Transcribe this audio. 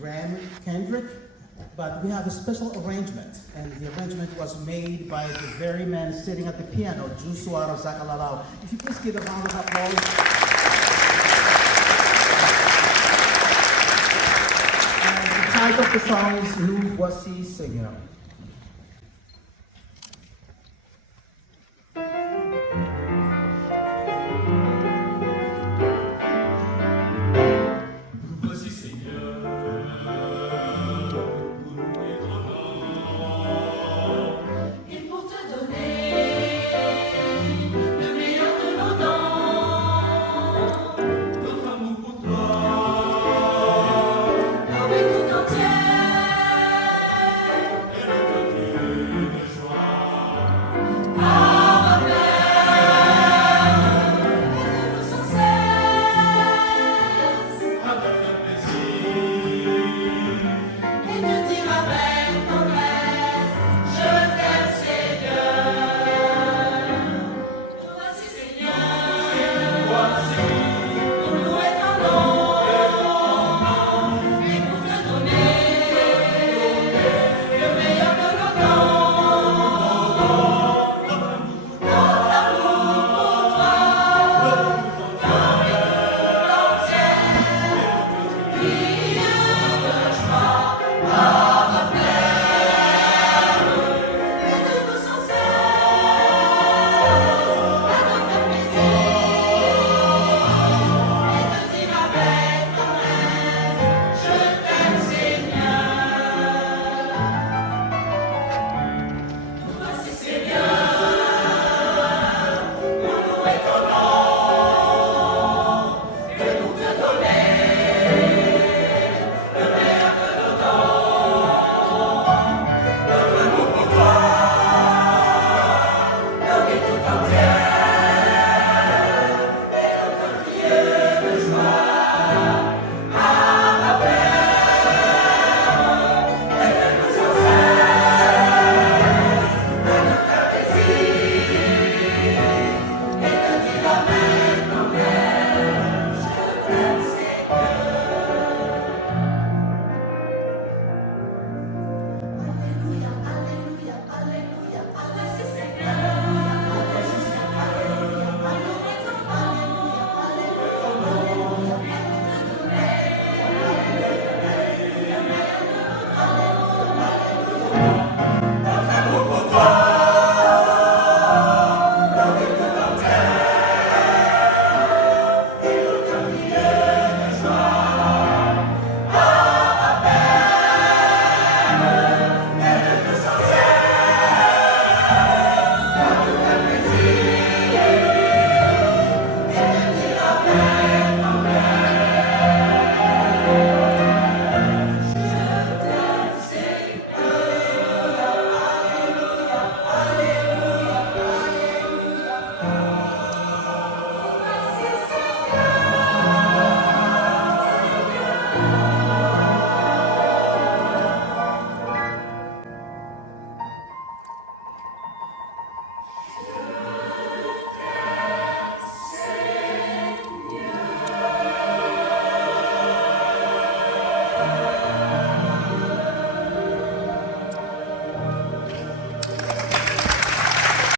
Graham Kendrick, but we have a special arrangement, and the arrangement was made by the very man sitting at the piano, Jusuaro Zakalalao. If you please give a round of applause. And the title of the song is Nous Voici Seigneur. We